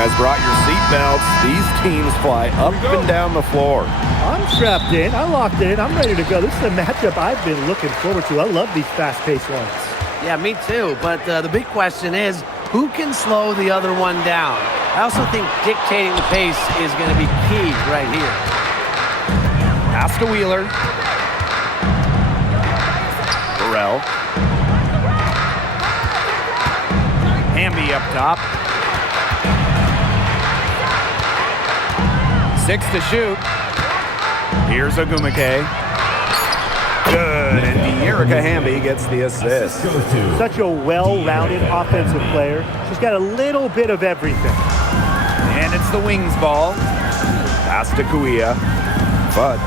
guys brought your seatbelts. These teams fly up and down the floor. I'm strapped in. I locked in. I'm ready to go. This is a matchup I've been looking forward to. I love these fast-paced ones. Yeah, me too. But the big question is, who can slow the other one down? I also think dictating the pace is going to be key right here. Pass to Wheeler. Burrell. Hamby up top. 6 to shoot. Here's Ogumake. Good, and Erica Hamby gets the assist. Such a well-rounded offensive player. She's got a little bit of everything. And it's the Wings ball. Pass to Kuia. Bud.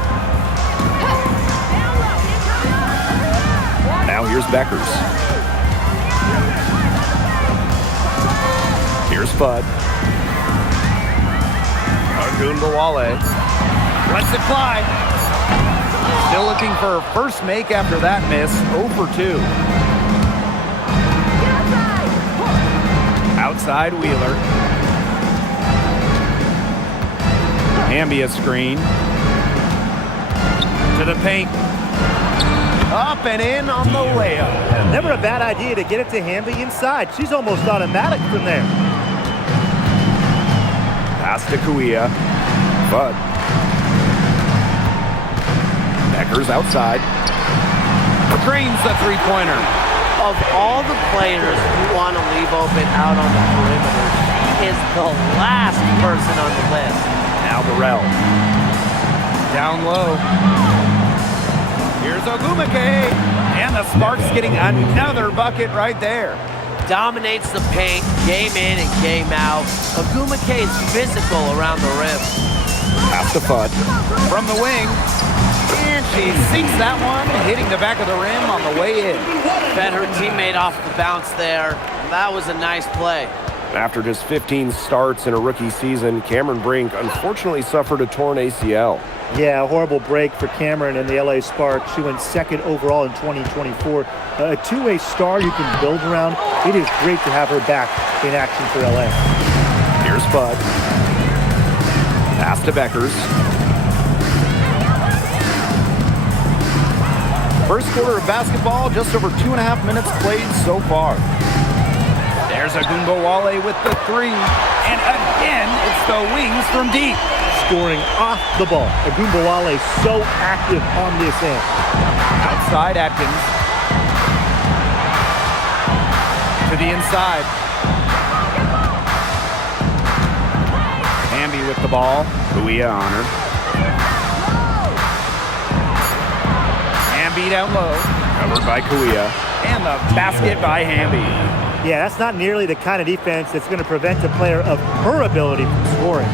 Now here's Beckers. Here's Fudd. Ogunbowale. Lets it fly. Still looking for her first make after that miss. 0 for 2. Outside Wheeler. Hamby a screen. To the paint. Up and in on the layup. Never a bad idea to get it to Hamby inside. She's almost automatic from there. Pass to Kuia. Fudd. Beckers outside. Drains the three-pointer. Of all the players who want to leave open out on the perimeter, she is the last person on the list. Now Burrell. Down low. Here's Ogumake. And the Sparks getting another bucket right there. Dominates the paint, game in and game out. Ogumake is physical around the rim. Pass to Fudd. From the wing. And she sinks that one, hitting the back of the rim on the way in. Fed her teammate off the bounce there. That was a nice play. After just 15 starts in a rookie season, Cameron Brink unfortunately suffered a torn ACL. Yeah, a horrible break for Cameron and the LA Sparks. She went second overall in 2024. A two-way star you can build around. It is great to have her back in action for LA. Here's Fudd. Pass to Beckers. First quarter of basketball, just over 2.5 minutes played so far. There's Ogunbowale with the three. And again, it's the Wings from deep. Scoring off the ball. Ogunbowale so active on this end. Outside Atkins. To the inside. Hamby with the ball. Kuia on her. Hamby down low. Covered by Kuia. And the basket by Hamby. Yeah, that's not nearly the kind of defense that's going to prevent a player of her ability from scoring.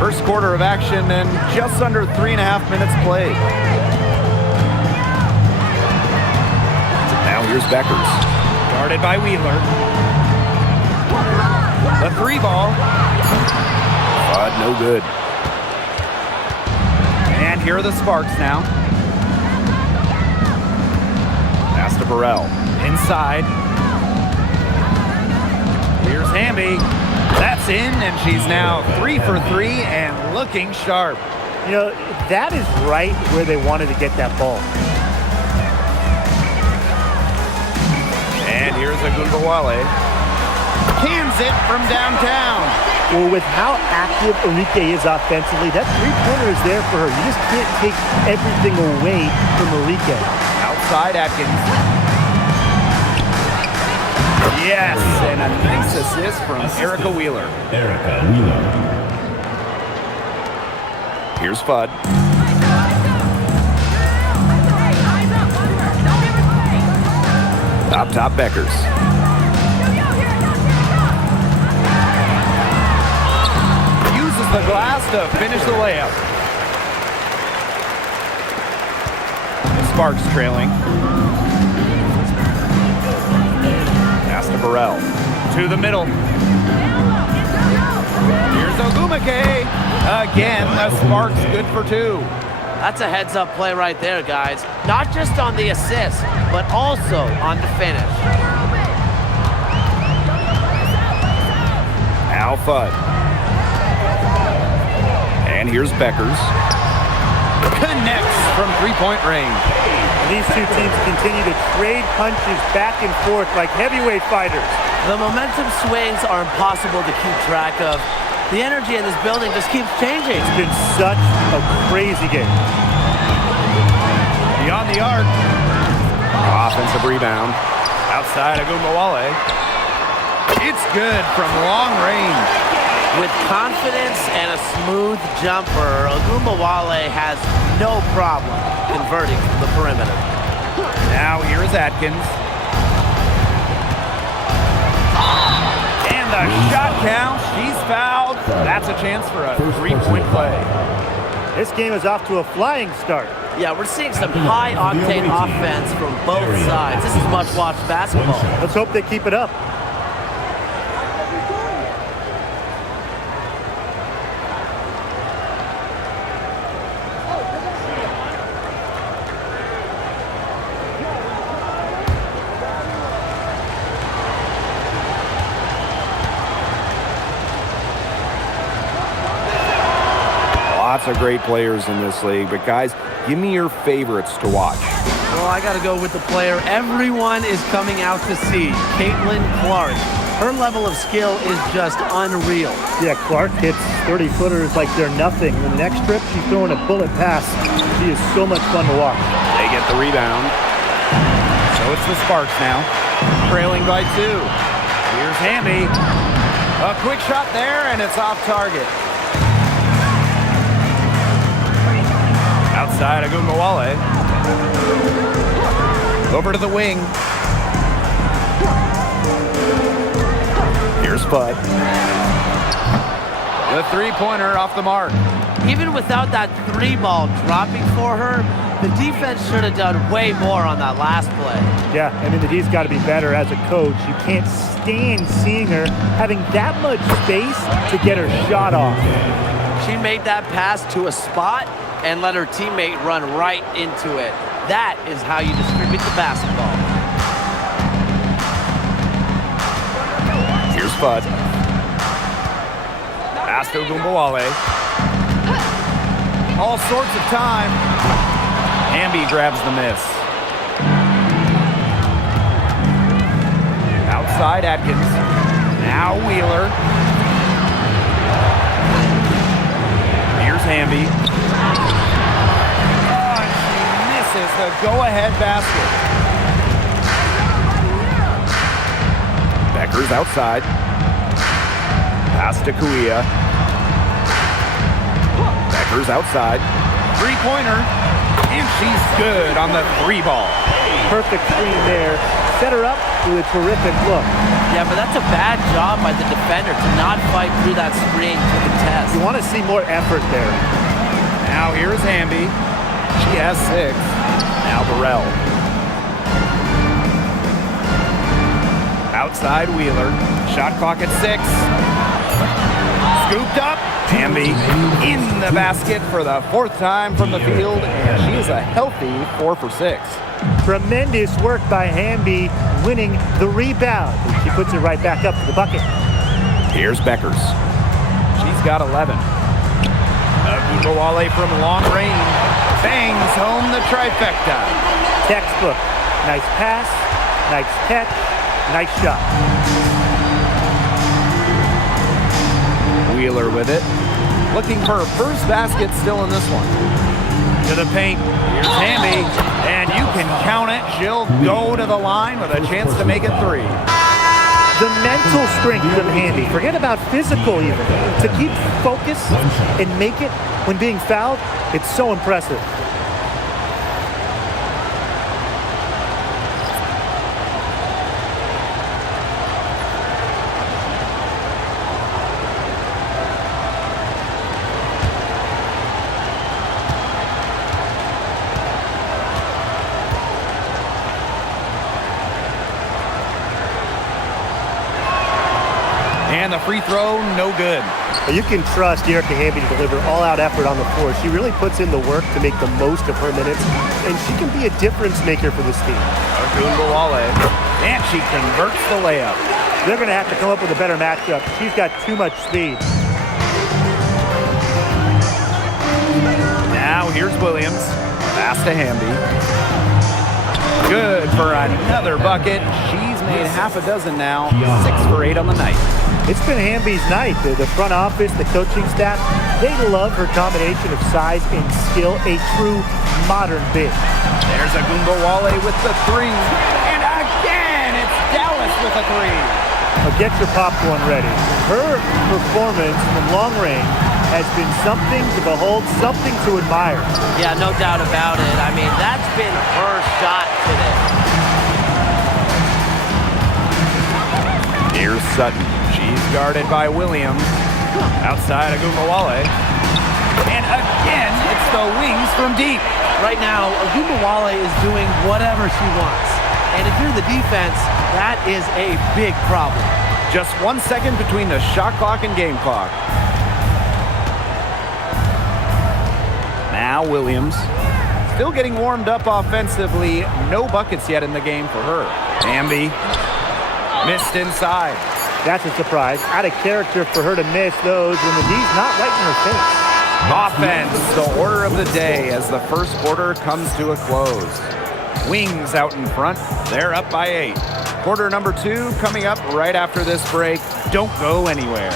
First quarter of action and just under 3.5 minutes played. Now here's Beckers. Guarded by Wheeler. The three ball. Fudd, no good. And here are the Sparks now. Pass to Burrell. Inside. Here's Hamby. That's in, and she's now 3 for 3 and looking sharp. You know, that is right where they wanted to get that ball. And here's Ogunbowale. Cans it from downtown. Well, with how active Enrique is offensively, that three-pointer is there for her. You just can't take everything away from Enrique. Outside Atkins. Yes, and a nice assist from Erica Wheeler. Here's Fudd. Top Beckers. Uses the glass to finish the layup. Sparks trailing. Pass to Burrell. To the middle. Here's Ogumake. Again, the Sparks good for 2. That's a heads-up play right there, guys. Not just on the assist, but also on the finish. Fudd. And here's Beckers. Connects from three-point range. These two teams continue to trade punches back and forth like heavyweight fighters. The momentum swings are impossible to keep track of. The energy in this building just keeps changing. It's been such a crazy game. Beyond the arc. Offensive rebound. Outside Agumbawale. It's good from long range. With confidence and a smooth jumper, Agumbawale has no problem converting from the perimeter. Now here's Atkins. And the shot count. She's fouled. That's a chance for a three-point play. This game is off to a flying start. Yeah, we're seeing some high-octane offense from both sides. This is much-watched basketball. Let's hope they keep it up. Lots of great players in this league, but guys, give me your favorites to watch. Well, I got to go with the player everyone is coming out to see, Caitlin Clark. Her level of skill is just unreal. Yeah, Clark hits 30-footers like they're nothing. In the next trip, she's throwing a bullet pass. She is so much fun to watch. They get the rebound. So it's the Sparks now, trailing by 2. Here's Hamby. A quick shot there, and it's off target. Outside Agumbawale. Over to the wing. Here's Fudd. The three-pointer off the mark. Even without that three ball dropping for her, the defense should have done way more on that last play. Yeah, I mean, the D's got to be better as a coach. You can't stand seeing her having that much space to get her shot off. She made that pass to a spot and let her teammate run right into it. That is how you distribute the basketball. Here's Fudd. Pass to Agumbawale. All sorts of time. Hamby grabs the miss. Outside Atkins. Now Wheeler. Here's Hamby. Is the go-ahead basket. Beckers outside. Pass to Kuia. Beckers outside. Three-pointer. And she's good on the three ball. Perfect screen there. Set her up with a terrific look. Yeah, but that's a bad job by the defender to not fight through that screen to the test. You want to see more effort there. Now here's Hamby. She has 6. Now Burrell. Outside Wheeler. Shot clock at 6. Scooped up. Hamby in the basket for the 4th time from the field. And she is a healthy 4 for 6. Tremendous work by Hamby winning the rebound. She puts it right back up to the bucket. Here's Beckers. She's got 11. Agumbawale from long range. Bangs home the trifecta. Textbook. Nice pass, nice catch, nice shot. Wheeler with it. Looking for her first basket still in this one. To the paint. Here's Hamby. And you can count it. She'll go to the line with a chance to make it 3. The mental strength of Hamby. Forget about physical even. To keep focus and make it when being fouled, it's so impressive. And the free throw, no good. You can trust Erica Hamby to deliver all-out effort on the floor. She really puts in the work to make the most of her minutes, and she can be a difference maker for this team. Agumbawale, and she converts the layup. They're going to have to come up with a better matchup. She's got too much speed. Now here's Williams. Pass to Hamby. Good for another bucket. She's made half a dozen now. 6 for 8 on the night. It's been Hamby's night. The front office, the coaching staff, they love her combination of size and skill. A true modern big. There's Agumbawale with the 3. And again, it's Dallas with a 3. Now get your popcorn ready. Her performance from long range has been something to behold, something to admire. Yeah, no doubt about it. I mean, that's been her shot today. Here's Sutton. She's guarded by Williams. Outside Agumbawale. And again, it's the wings from deep. Right now, Agumbawale is doing whatever she wants. And if you're the defense, that is a big problem. Just 1 second between the shot clock and game clock. Now Williams. Still getting warmed up offensively. No buckets yet in the game for her. Hamby. Missed inside. That's a surprise. Out of character for her to miss those when the D's not right in her face. Offense, the order of the day as the first quarter comes to a close. Wings out in front. They're up by 8. Quarter number 2 coming up right after this break. Don't go anywhere.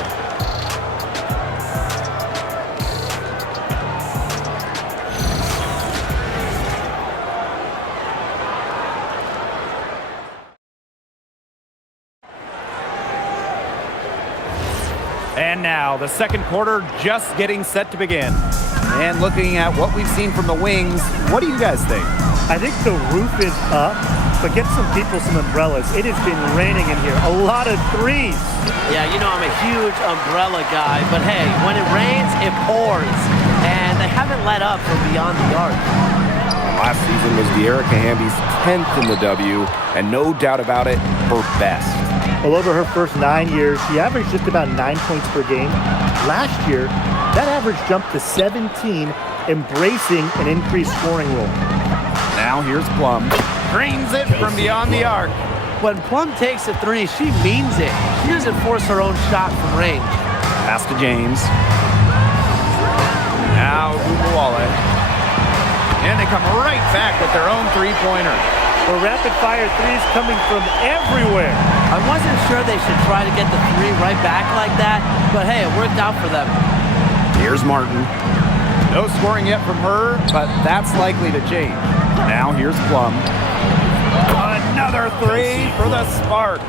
And now the second quarter just getting set to begin. And looking at what we've seen from the Wings, what do you guys think? I think the roof is up, but get some people some umbrellas. It has been raining in here. A lot of threes. Yeah, you know I'm a huge umbrella guy, but hey, when it rains, it pours. And they haven't let up from beyond the arc. Last season was Erica Hamby's 10th in the W, and no doubt about it, her best. Well, over her first 9 years, she averaged just about 9 points per game. Last year, that average jumped to 17, embracing an increased scoring role. Now here's Plum. Drains it from beyond the arc. When Plum takes a 3, she means it. She doesn't force her own shot from range. Pass to James. Now Agumbawale. And they come right back with their own three-pointer. The rapid-fire threes coming from everywhere. I wasn't sure they should try to get the 3 right back like that, but hey, it worked out for them. Here's Martin. No scoring yet from her, but that's likely to change. Now here's Plum. Another 3 for the Sparks.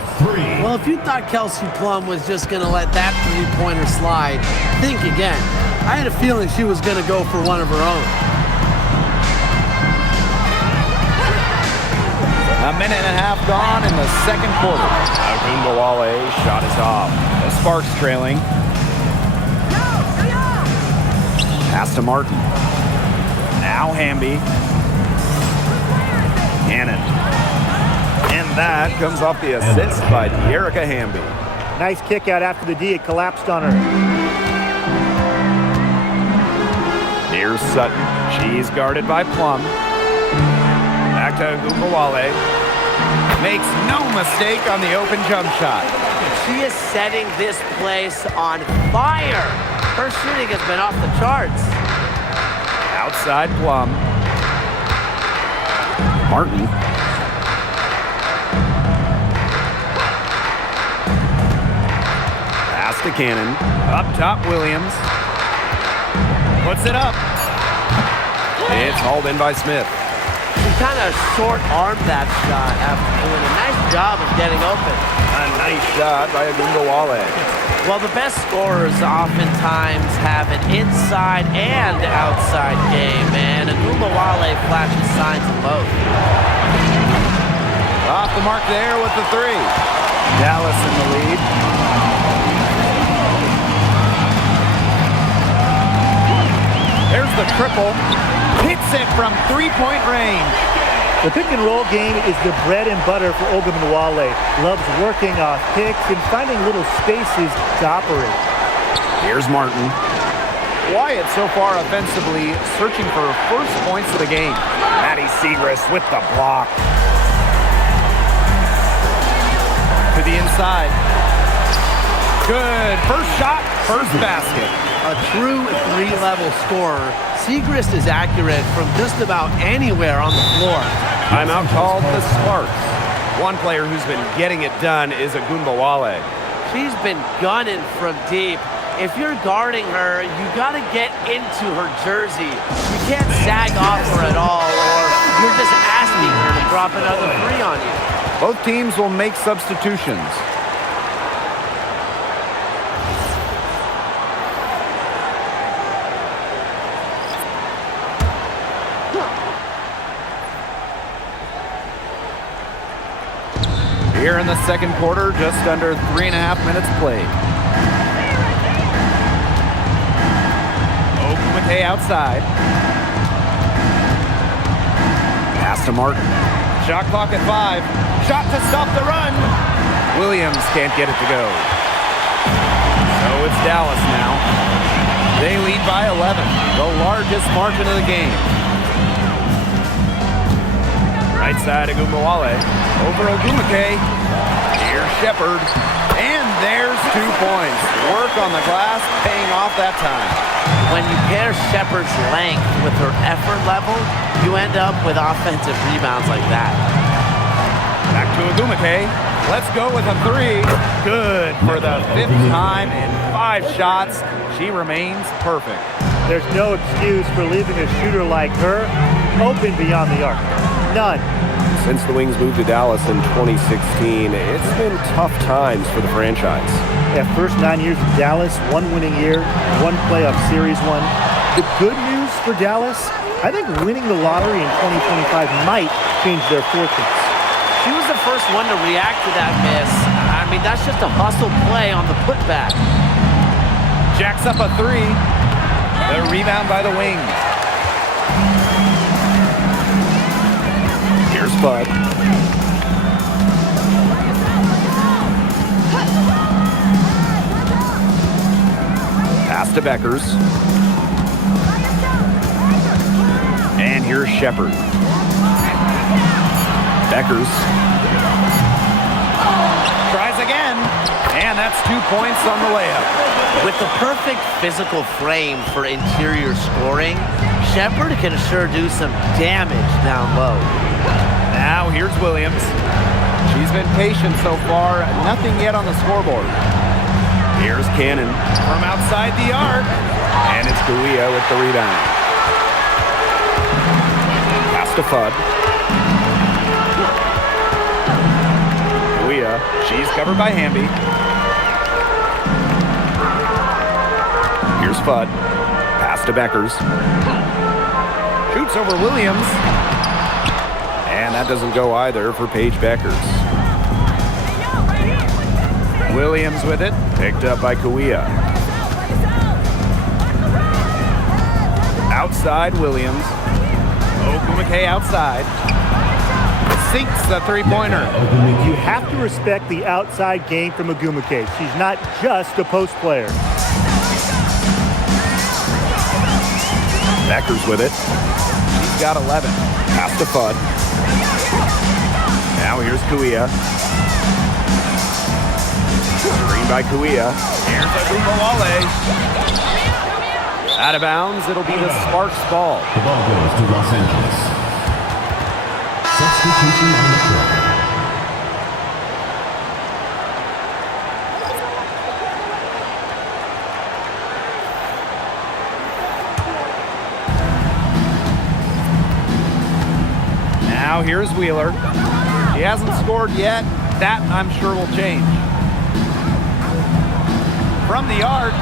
Well, if you thought Kelsey Plum was just going to let that 3-pointer slide, think again. I had a feeling she was going to go for one of her own. A minute and a half gone in the second quarter. Agumbawale shot is off. The Sparks trailing. Pass to Martin. Now Hamby. Cannon. And that comes off the assist by Erica Hamby. Nice kick out after the D. It collapsed on her. Here's Sutton. She's guarded by Plum. Back to Agumbawale. Makes no mistake on the open jump shot. She is setting this place on fire. Her shooting has been off the charts. Outside Plum. Martin. Pass to Cannon. Up top, Williams. Puts it up. It's hauled in by Smith. She kind of short-armed that shot after doing a nice job of getting open. A nice shot by Agumbawale. Well, the best scorers oftentimes have an inside and outside game, and Agumbawale flashes signs of both. Off the mark there with the 3. Dallas in the lead. There's the triple. Hits it from 3-point range. The pick and roll game is the bread and butter for Agumbawale. Loves working off picks and finding little spaces to operate. Here's Martin. Wyatt so far offensively searching for her first points of the game. Maddie Segrist with the block. To the inside. Good. First shot, first basket. A true three-level scorer. Siegrist is accurate from just about anywhere on the floor. Timeout called the Sparks. One player who's been getting it done is Agumbawale. She's been gunning from deep. If you're guarding her, you got to get into her jersey. You can't sag off her at all, or you're just asking her to drop another three on you. Both teams will make substitutions. Here in the second quarter, just under 3.5 minutes played. Okumake outside. Pass to Martin. Shot clock at 5. Shot to stop the run. Williams can't get it to go. So it's Dallas now. They lead by 11, the largest margin of the game. Right side, Agumbawale. Over Ogumake. Here's Shepard. And there's 2 points. Work on the glass, paying off that time. When you pair Shepard's length with her effort level, you end up with offensive rebounds like that. Back to Ogumake. Let's go with a 3. Good for the 5th time in 5 shots. She remains perfect. There's no excuse for leaving a shooter like her open beyond the arc. None. Since the Wings moved to Dallas in 2016, it's been tough times for the franchise. That first 9 years in Dallas, 1 winning year, 1 playoff series won. The good news for Dallas, I think winning the lottery in 2025 might change their fortunes. She was the first one to react to that miss. I mean, that's just a hustle play on the putback. Jacks up a 3. The rebound by the Wings. Here's Bud. Pass to Beckers. And here's Shepard. Beckers. Tries again. And that's 2 points on the layup. With the perfect physical frame for interior scoring, Shepard can sure do some damage down low. Now here's Williams. She's been patient so far. Nothing yet on the scoreboard. Here's Cannon from outside the arc. And it's Guia with the rebound. Pass to Fudd. Guia. She's covered by Hamby. Here's Fudd. Pass to Beckers. Shoots over Williams. And that doesn't go either for Paige Beckers. Williams with it. Picked up by Kuia. Outside Williams. Ogumake outside. Sinks the three-pointer. You have to respect the outside game from Ogumake. She's not just a post player. Beckers with it. She's got 11. Pass to Fudd. Now here's Kuia. Screen by Kuia. Here's Agumbawale. Out of bounds, it'll be the Sparks ball. The ball goes to Los Angeles. Substitution on the floor. Now here's Wheeler. She hasn't scored yet. That, I'm sure, will change. From the arc.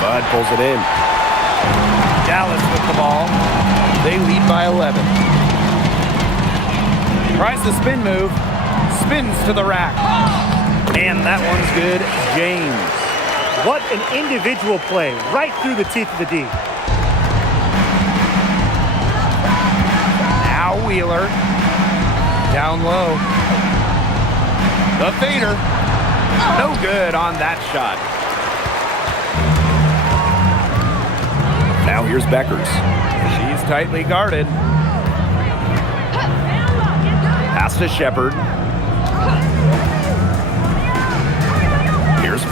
Bud pulls it in. Dallas with the ball. They lead by 11. Tries the spin move. Spins to the rack. And that one's good. James. What an individual play. Right through the teeth of the D. Now Wheeler. Down low. The fader. No good on that shot. Now here's Beckers. She's tightly guarded. Pass to Shepard.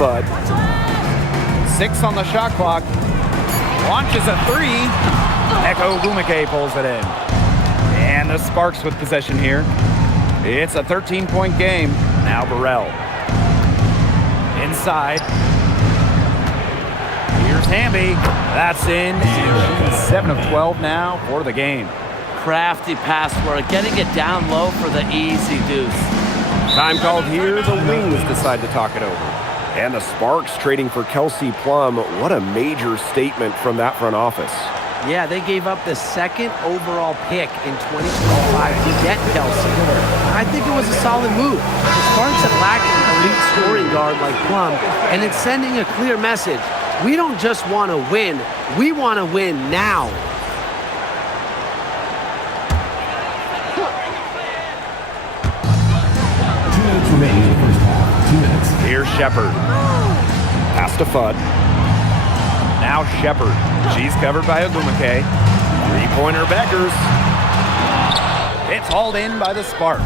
Fudd. 6 on the shot clock. Launches a 3. Neko Ogumike pulls it in. And the Sparks with possession here. It's a 13-point game. Now Burrell. Inside. Here's Hamby. That's in. And she's 7 of 12 now for the game. Crafty pass work, getting it down low for the easy deuce. Time called here. The Wings decide to talk it over. And the Sparks trading for Kelsey Plum. What a major statement from that front office. Yeah, they gave up the 2nd overall pick in 2025 to get Kelsey. I think it was a solid move. The Sparks have lacked an elite scoring guard like Plum, and it's sending a clear message. We don't just want to win, we want to win now. Remaining in the first half. 2 minutes. Here's Shepard. Pass to Fudd. Now Shepard. She's covered by Ogumike. Three-pointer Beckers. It's hauled in by the Sparks.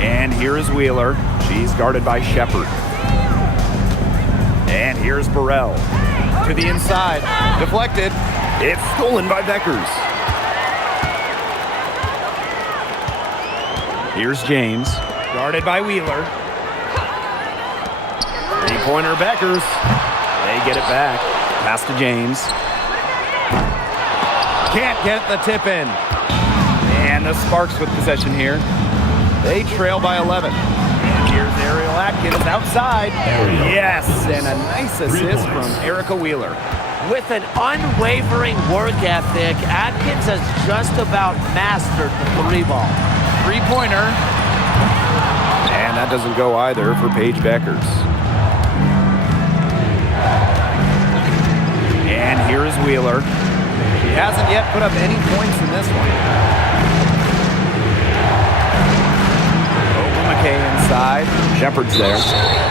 And here is Wheeler. She's guarded by Shepard. And here's Burrell. To the inside. Deflected. It's stolen by Beckers. Here's James. Guarded by Wheeler. Three-pointer Beckers. They get it back. Pass to James. Can't get the tip in. And the Sparks with possession here. They trail by 11. And here's Ariel Atkins outside. Yes, and a nice assist from Erica Wheeler. With an unwavering work ethic, Atkins has just about mastered the 3-ball. Three-pointer. And that doesn't go either for Paige Beckers. And here is Wheeler. She hasn't yet put up any points in this one. Ogumike inside. Shepard's there.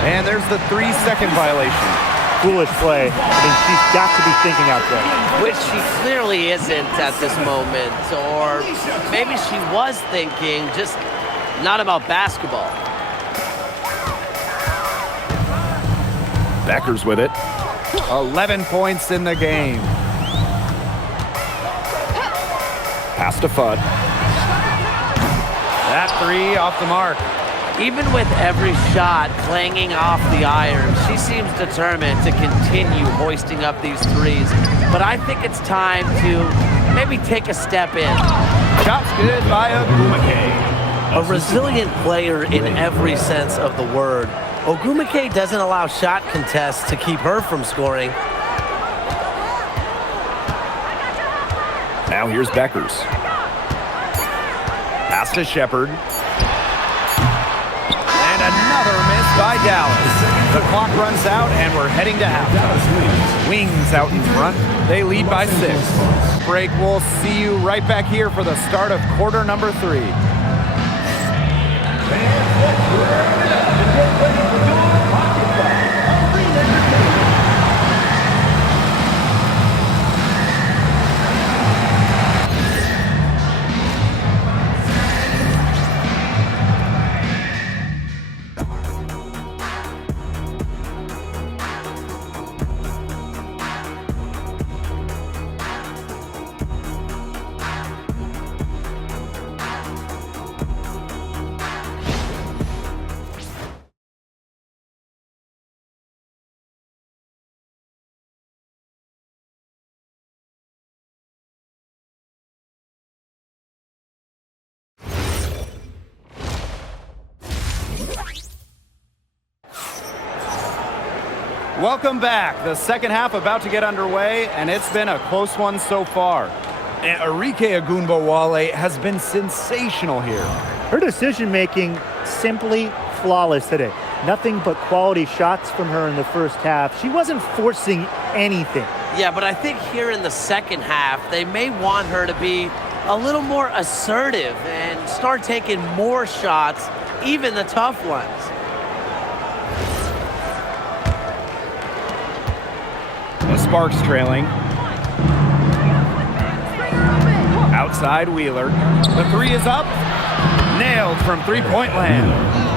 And there's the 3-second violation. Foolish play. I mean, she's got to be thinking out there. Which she clearly isn't at this moment. Or maybe she was thinking, just not about basketball. Beckers with it. 11 points in the game. Pass to Fudd. That 3 off the mark. Even with every shot clanging off the iron, she seems determined to continue hoisting up these threes. But I think it's time to maybe take a step in. Shot's good by Ogumike. A resilient player in every sense of the word. Ogumike doesn't allow shot contests to keep her from scoring. Now here's Beckers. Pass to Shepard. And another miss by Dallas. The clock runs out and we're heading to halftime. Wings out in front. They lead by 6. Break. We'll see you right back here for the start of quarter number 3. Welcome back. The second half about to get underway, and it's been a close one so far. And Arike Ogunbowale has been sensational here. Her decision-making simply flawless today. Nothing but quality shots from her in the first half. She wasn't forcing anything. Yeah, but I think here in the second half, they may want her to be a little more assertive and start taking more shots, even the tough ones. The Sparks trailing. Outside Wheeler. The 3 is up. Nailed from three-point land.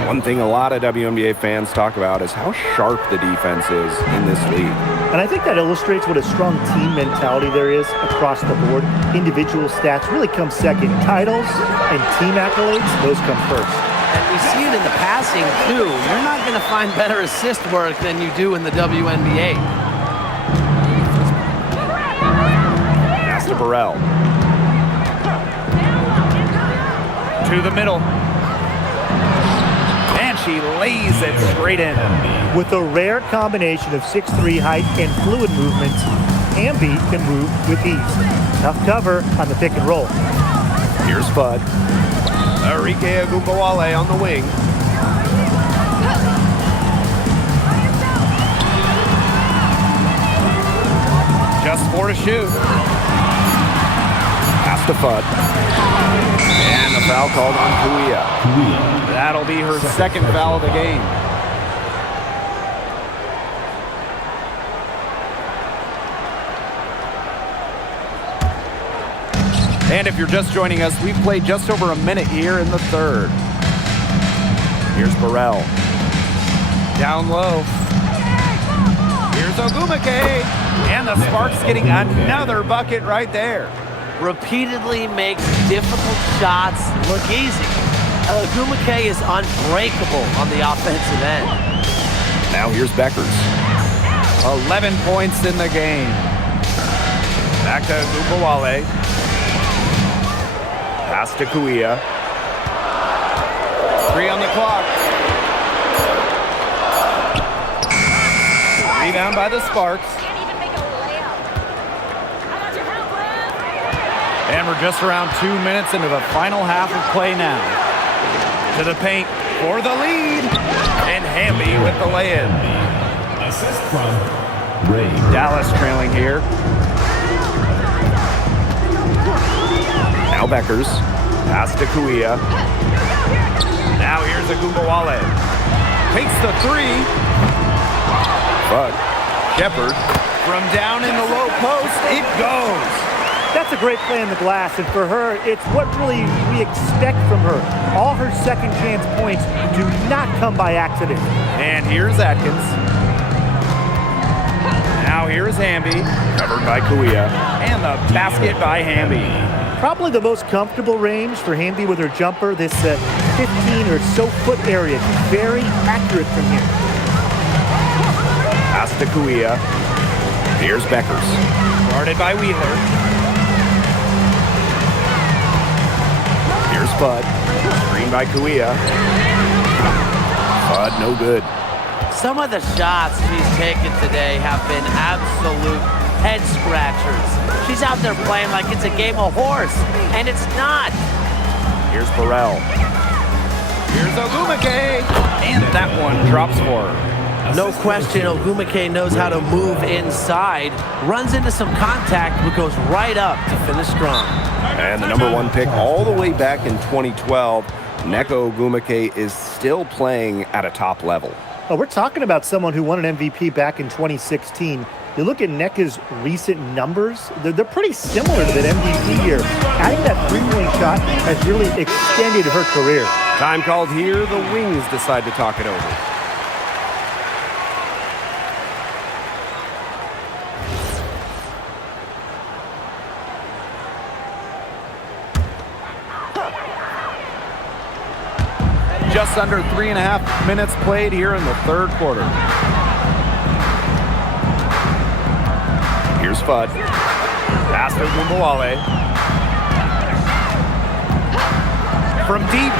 One thing a lot of WNBA fans talk about is how sharp the defense is in this league. And I think that illustrates what a strong team mentality there is across the board. Individual stats really come second. Titles and team accolades, those come first. And we see it in the passing, too. You're not going to find better assist work than you do in the WNBA. Pass to Burrell. To the middle. And she lays it straight in. With a rare combination of 6'3" height and fluid movements, Hamby can move with ease. Tough cover on the pick and roll. Here's Bud. Arike Agumbawale on the wing. Just 4 to shoot. Pass to Fudd. And a foul called on Kuia. That'll be her second foul of the game. And if you're just joining us, we've played just over a minute here in the third. Here's Burrell. Down low. Here's Ogumake. And the Sparks getting another bucket right there. Repeatedly makes difficult shots look easy. Ogumake is unbreakable on the offensive end. Now here's Beckers. 11 points in the game. Back to Agumbawale. Pass to Kuia. 3 on the clock. Rebound by the Sparks. And we're just around 2 minutes into the final half of play now. To the paint for the lead. And Hamby with the lay-in. Assist from Ray. Dallas trailing here. Now Beckers. Pass to Kuia. Now here's Agumbawale. Takes the 3. Fudd. Shepard from down in the low post. It goes. That's a great play in the glass, and for her, it's what really we expect from her. All her second chance points do not come by accident. And here's Atkins. Now here's Hamby. Covered by Kuia. And the basket by Hamby. Probably the most comfortable range for Hamby with her jumper, this 15 or so foot area. Very accurate from here. Pass to Kuia. Here's Beckers. Guarded by Wheeler. Here's Fudd. Screen by Kuia. Fudd, no good. Some of the shots she's taken today have been absolute head scratchers. She's out there playing like it's a game of horse, and it's not. Here's Burrell. Here's Ogumake. And that one drops for her. No question, Ogumake knows how to move inside, runs into some contact, but goes right up to finish strong. And the #1 pick all the way back in 2012, Nneka Ogumake is still playing at a top level. Oh, we're talking about someone who won an MVP back in 2016. You look at Nneka's recent numbers, they're pretty similar to that MVP year. Adding that three-point shot has really extended her career. Time called here. The Wings decide to talk it over. Just under 3.5 minutes played here in the third quarter. Here's Fudd. Pass to Agumbawale. From deep.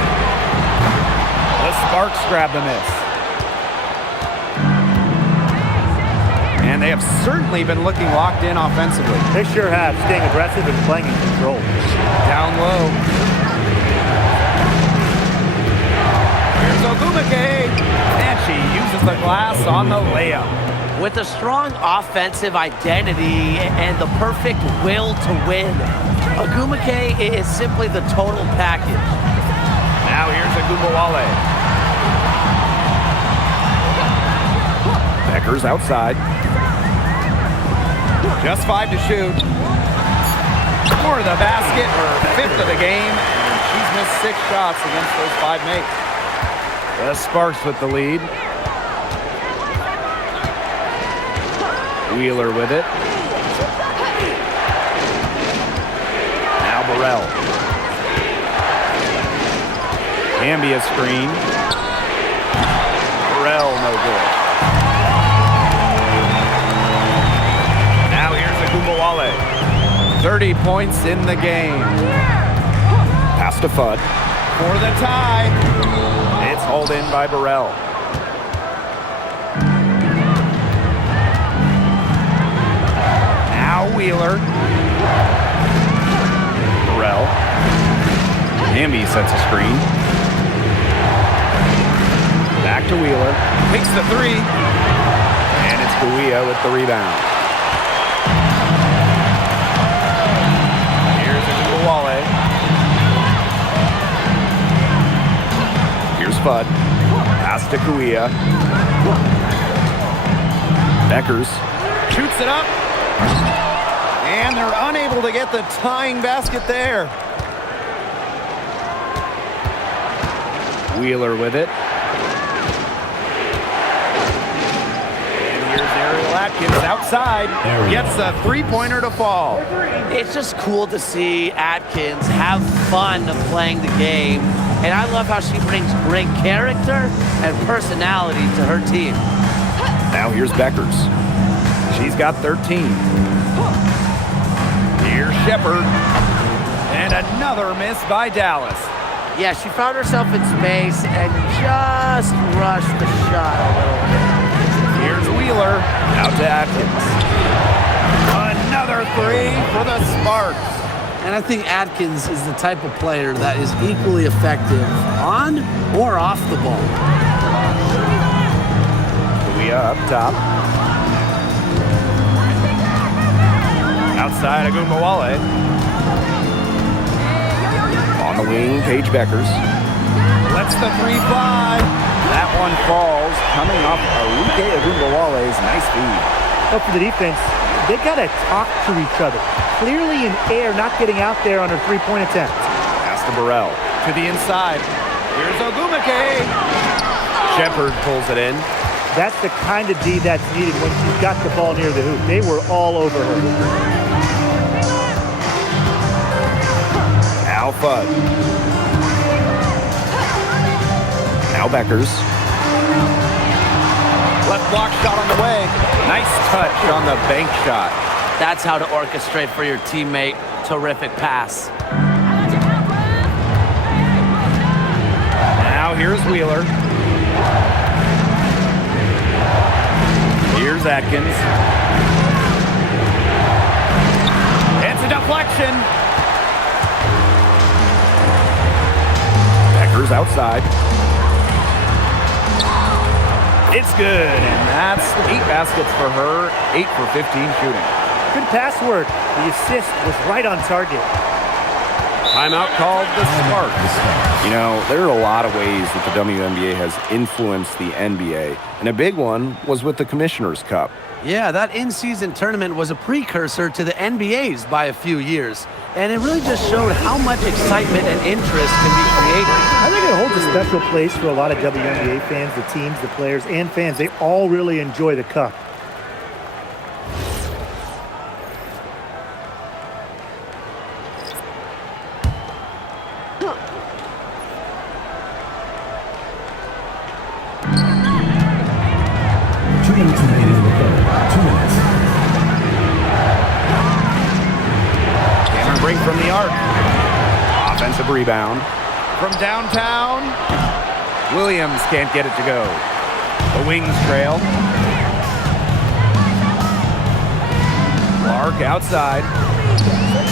The Sparks grab the miss. And they have certainly been looking locked in offensively. They sure have, staying aggressive and playing in control. Down low. Here's Ogumake. And she uses the glass on the layup. With a strong offensive identity and the perfect will to win, Ogumake is simply the total package. Now here's Agumbawale. Beckers outside. Just 5 to shoot. For the basket, her 5th of the game, and she's missed 6 shots against those 5 mates. The Sparks with the lead. Wheeler with it. Now Burrell. Ambia screen. Burrell no good. Now here's Agumbawale. 30 points in the game. Pass to Fudd. For the tie. It's hauled in by Burrell. Now Wheeler. Burrell. Hamby sets a screen. Back to Wheeler. Takes the 3. And it's Guia with the rebound. Here's Agumbawale. Here's Fudd. Pass to Guia. Beckers. Shoots it up. And they're unable to get the tying basket there. Wheeler with it. And here's Ariel Atkins outside. Gets a 3-pointer to fall. It's just cool to see Atkins have fun playing the game. And I love how she brings great character and personality to her team. Now here's Beckers. She's got 13. Here's Shepard. And another miss by Dallas. Yeah, she found herself in space and just rushed the shot a little bit. Here's Wheeler. Out to Atkins. Another 3 for the Sparks. And I think Atkins is the type of player that is equally effective on or off the ball. Guia up top. Outside Agumbawale. On the wing, Paige Beckers. Lets the 3 fly. That one falls, coming off Arike Agumbawale's nice feed. Up for the defense, they got to talk to each other. Clearly in air, not getting out there on her 3-point attempt. Pass to Burrell. To the inside. Here's Ogumake. Shepard pulls it in. That's the kind of D that's needed when she's got the ball near the hoop. They were all over her. Now Fudd. Now Beckers. Left block shot on the way. Nice touch on the bank shot. That's how to orchestrate for your teammate. Terrific pass. Now here's Wheeler. Here's Atkins. It's a deflection. Beckers outside. It's good, and that's 8 baskets for her, 8 for 15 shooting. Good pass work. The assist was right on target. Timeout called the Sparks. You know, there are a lot of ways that the WNBA has influenced the NBA, and a big one was with the Commissioner's Cup. Yeah, that in-season tournament was a precursor to the NBA's by a few years. And it really just showed how much excitement and interest can be created. I think it holds a special place for a lot of WNBA fans, the teams, the players, and fans. They all really enjoy the cup. Break from the arc. Offensive rebound. From downtown, Williams can't get it to go. The Wings trail. Clark outside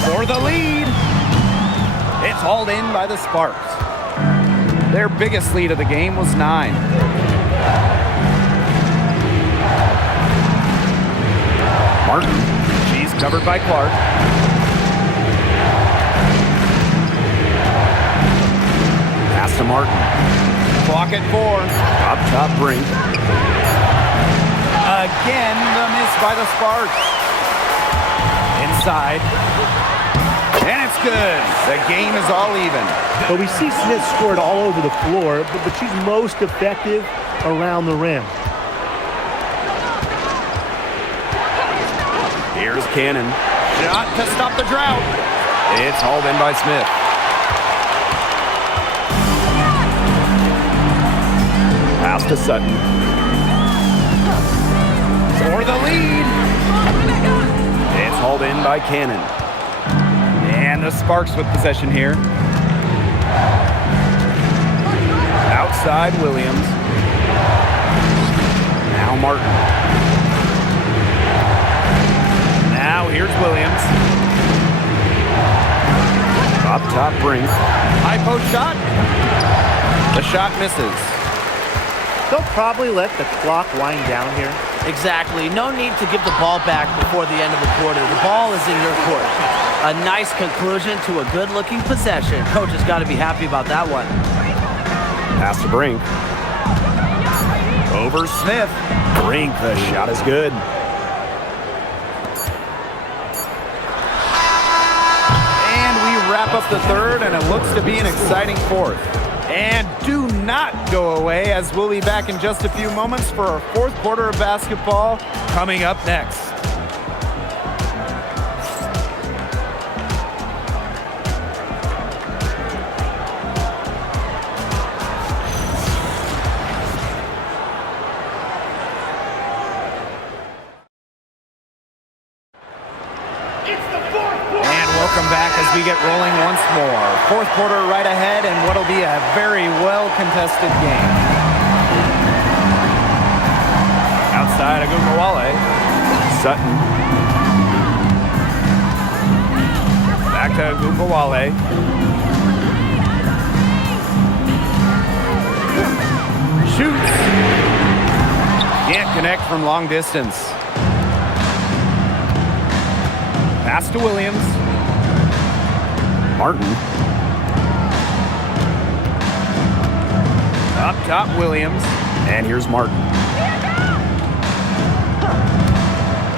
for the lead. It's hauled in by the Sparks. Their biggest lead of the game was 9. Martin, she's covered by Clark. Pass to Martin. Clock at 4. Up top brink. Again, the miss by the Sparks. Inside. And it's good. The game is all even. But we see Smith scored all over the floor, but she's most effective around the rim. Here's Cannon. Shot to stop the drought. It's hauled in by Smith. Pass to Sutton. For the lead. It's hauled in by Cannon. And the Sparks with possession here. Outside Williams. Now Martin. Now here's Williams. Up top Brink. High post shot. The shot misses. They'll probably let the clock wind down here. Exactly. No need to give the ball back before the end of the quarter. The ball is in your court. A nice conclusion to a good-looking possession. Coach has got to be happy about that one. Pass to Brink. Over Smith. Brink, the shot is good. And we wrap up the third, and it looks to be an exciting fourth. And do not go away, as we'll be back in just a few moments for our fourth quarter of basketball coming up next. Welcome back as we get rolling once more. Fourth quarter right ahead, and what'll be a very well-contested game. Outside Agugawale. Sutton. Back to Agugawale. Shoots. Can't connect from long distance. Pass to Williams. Martin. Up top, Williams. And here's Martin.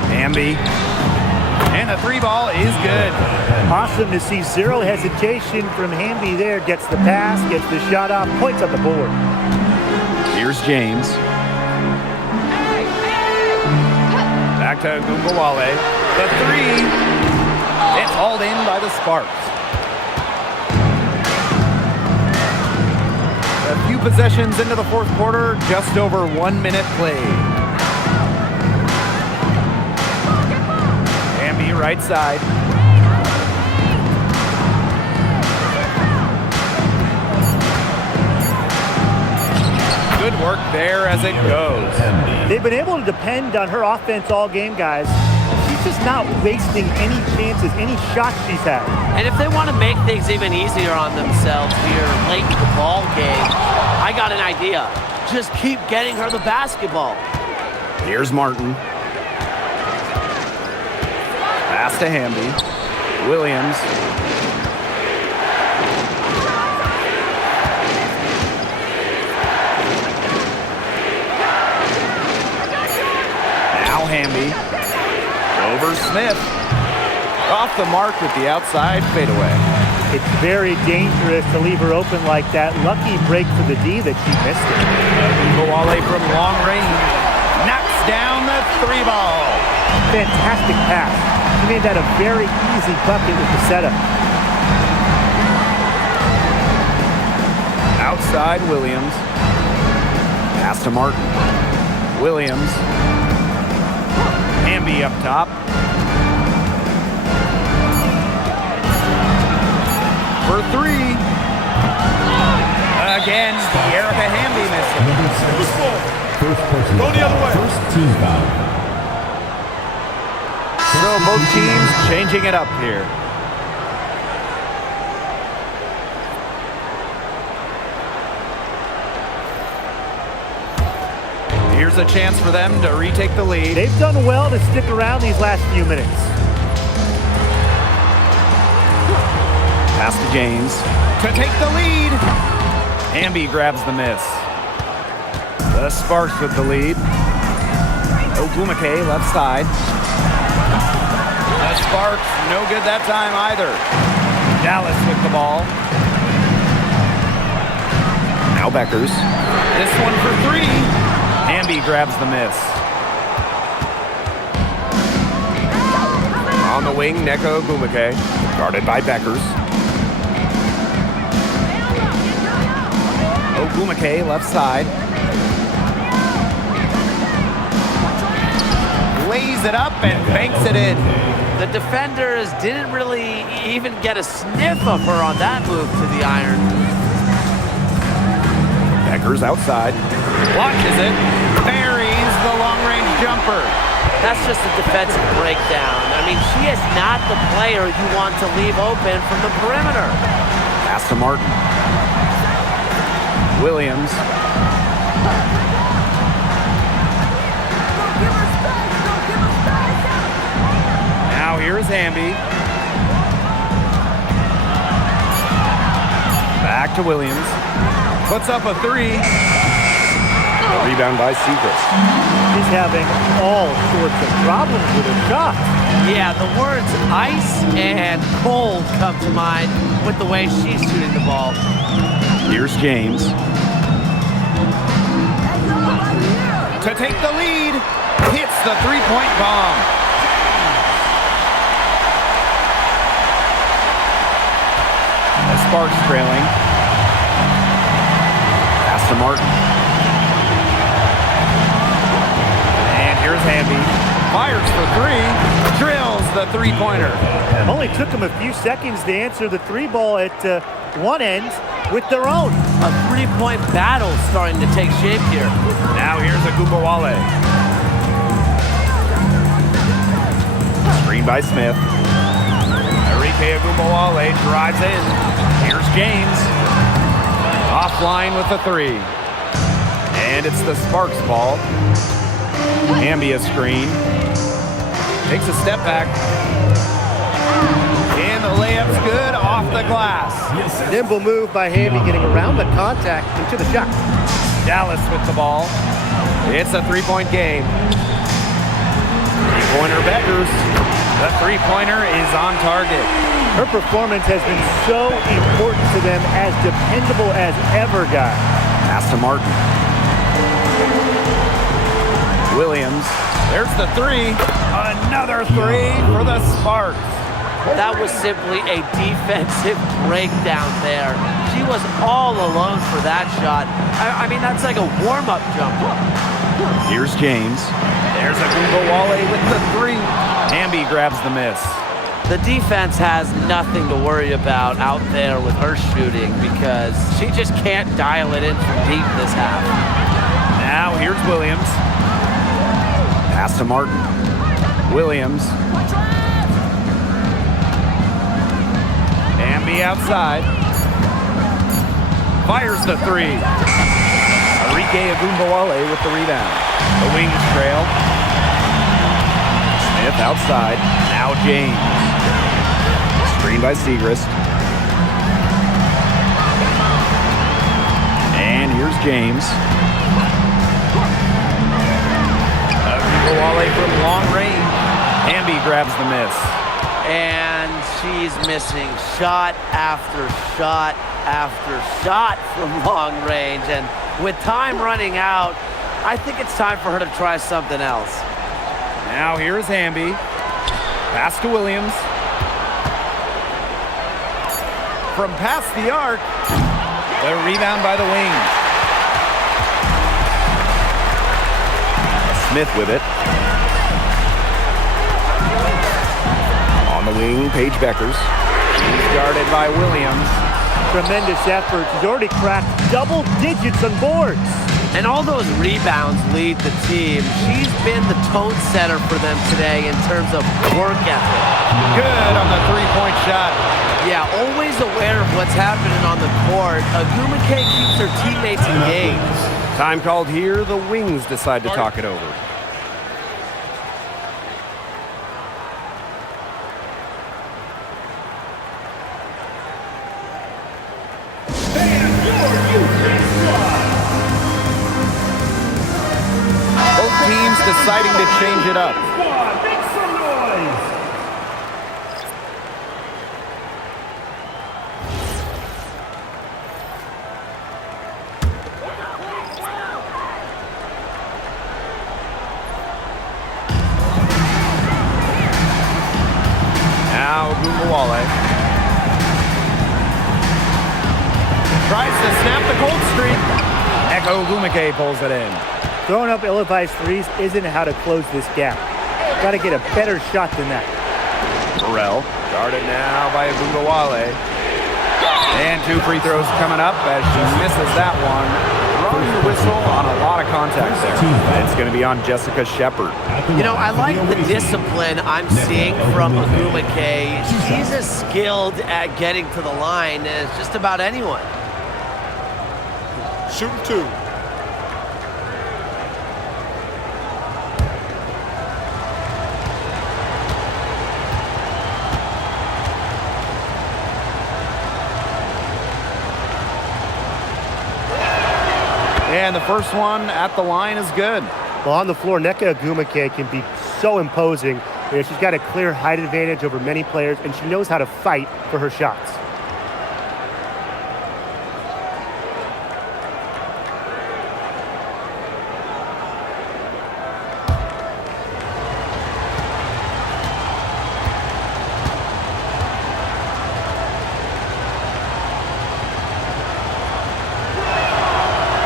Hamby. And the three ball is good. Awesome to see zero hesitation from Hamby there. Gets the pass, gets the shot off, points on the board. Here's James. Back to Gungawale. The three. It's hauled in by the Sparks. A few possessions into the fourth quarter, just over 1 minute played. Hamby right side. Good work there as it goes. They've been able to depend on her offense all game, guys. She's just not wasting any chances, any shots she's had. And if they want to make things even easier on themselves here late in the ball game, I got an idea. Just keep getting her the basketball. Here's Martin. Pass to Hamby. Williams. Now Hamby. Over Smith. Off the mark with the outside fadeaway. It's very dangerous to leave her open like that. Lucky break for the D that she missed it. Gungawale from long range. Knocks down the three ball. Fantastic pass. She made that a very easy bucket with the setup. Outside Williams. Pass to Martin. Williams. Hamby up top. For three. Again, Erica Hamby missing. First person. Go the other way. First team foul. So both teams changing it up here. Here's a chance for them to retake the lead. They've done well to stick around these last few minutes. Pass to James to take the lead. Hamby grabs the miss. The Sparks with the lead. Ogumake left side. The Sparks no good that time either. Dallas with the ball. Now Beckers. This one for three. Hamby grabs the miss. On the wing, Nneka Ogwumike. Guarded by Beckers. Ogwumike left side. Lays it up and banks it in. The defenders didn't really even get a sniff of her on that move to the iron. Beckers outside. Watches it. Buries the long-range jumper. That's just a defensive breakdown. I mean, she is not the player you want to leave open from the perimeter. Pass to Martin. Williams. Now here's Hamby. Back to Williams. Puts up a three. A rebound by Segrist. She's having all sorts of problems with her shot. Yeah, the words ice and cold come to mind with the way she's shooting the ball. Here's James. To take the lead. Hits the three-point bomb. The Sparks trailing. Pass to Martin. And here's Hamby. Fires for three. Drills the three-pointer. Only took them a few seconds to answer the three ball at one end with their own. A three-point battle starting to take shape here. Now here's Ogwumike. Screen by Smith. Enrique Ogwumike drives in. Here's James. Offline with the three. And it's the Sparks ball. Hamby a screen. Takes a step back. And the layup's good off the glass. Nimble move by Hamby getting around the contact into the shot. Dallas with the ball. It's a three-point game. Three-pointer Beckers. The three-pointer is on target. Her performance has been so important to them, as dependable as ever, guys. Pass to Martin. Williams. There's the three. Another three for the Sparks. That was simply a defensive breakdown there. She was all alone for that shot. I mean, that's like a warm-up jumper. Here's James. There's Ogwumike with the three. Hamby grabs the miss. The defense has nothing to worry about out there with her shooting because she just can't dial it in from deep this half. Now here's Williams. Pass to Martin. Williams. Hamby outside. Fires the three. Enrique Ogwumike with the rebound. The wings trail. Smith outside. Now James. Screen by Segrist. And here's James. Ogwumike from long range. Hamby grabs the miss. And she's missing shot after shot after shot from long range. And with time running out, I think it's time for her to try something else. Now here's Hamby. Pass to Williams. From past the arc. The rebound by the wings. Smith with it. On the wing, Paige Beckers. She's guarded by Williams. Tremendous effort. She's already cracked double digits on boards. And all those rebounds lead the team. She's been the tone setter for them today in terms of work ethic. Good on the three-point shot. Yeah, always aware of what's happening on the court. Ogwumike keeps her teammates engaged. Time called here. The Wings decide to talk it over. Both teams deciding to change it up. Ogunbowale. Tries to snap the cold streak. Eko Ogumike pulls it in. Throwing up ill-advised threes isn't how to close this gap. Got to get a better shot than that. Burrell, guarded now by Ogunbowale. And 2 free throws coming up as she misses that one. Throwing the whistle on a lot of contact there. It's going to be on Jessica Shepard. You know, I like the discipline I'm seeing from Ogumike. She's as skilled at getting to the line as just about anyone. Shooting 2. And the first one at the line is good. Well, on the floor, Nneka Ogumike can be so imposing. You know, she's got a clear height advantage over many players, and she knows how to fight for her shots.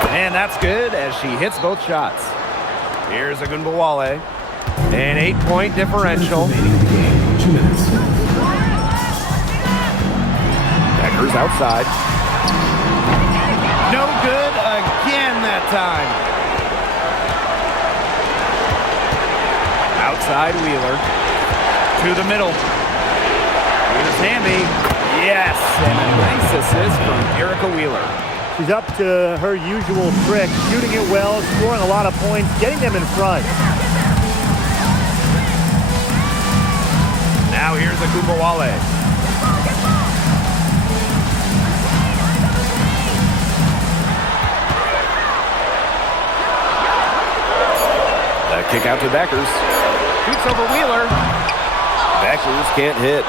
And that's good as she hits both shots. Here's Ogunbowale. An 8-point differential. Becker's outside. No good again that time. Outside Wheeler. To the middle. Here's Hamby. Yes, and a nice assist from Erica Wheeler. She's up to her usual trick, shooting it well, scoring a lot of points, getting them in front. Now here's Ogunbowale. The kick out to Beckers. Shoots over Wheeler. Beckers can't hit.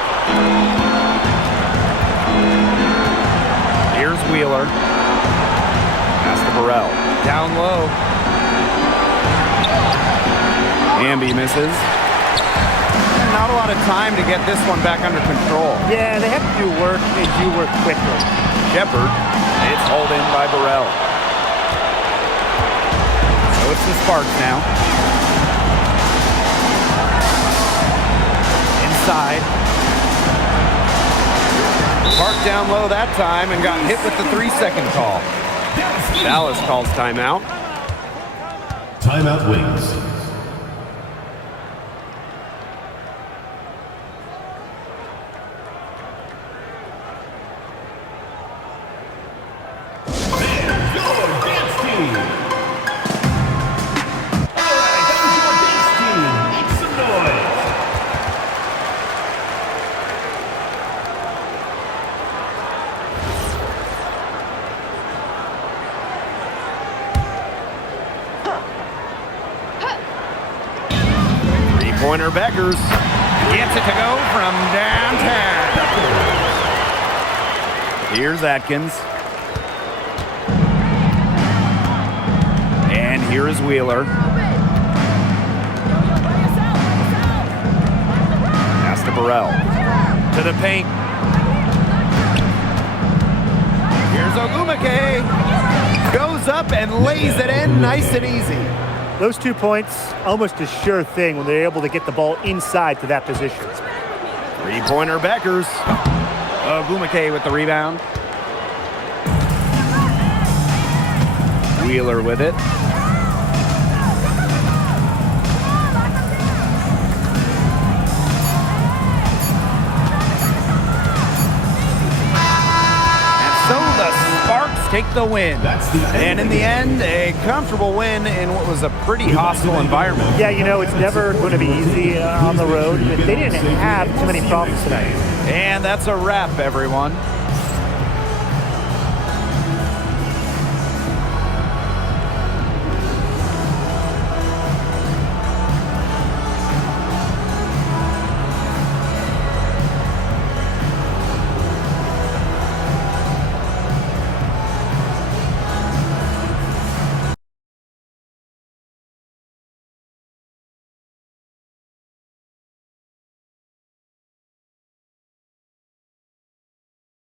Here's Wheeler. Burrell. Down low. Hamby misses. Not a lot of time to get this one back under control. Yeah, they have to do work and do work quickly. Shepard. It's hauled in by Burrell. So it's the Sparks now. Inside. Park down low that time and got hit with the 3-second call. Dallas calls timeout. Timeout Wings. Pointer Beckers gets it to go from downtown. Here's Atkins. And here is Wheeler. Pass to Burrell. To the paint. Here's Ogumike. Goes up and lays it in nice and easy. Those 2 points, almost a sure thing when they're able to get the ball inside to that position. 3-pointer Beckers. Ogumike with the rebound. Wheeler with it. Take the win. And in the end, a comfortable win in what was a pretty hostile environment. Yeah, you know, it's never going to be easy on the road. They didn't have too many problems tonight. And that's a wrap, everyone.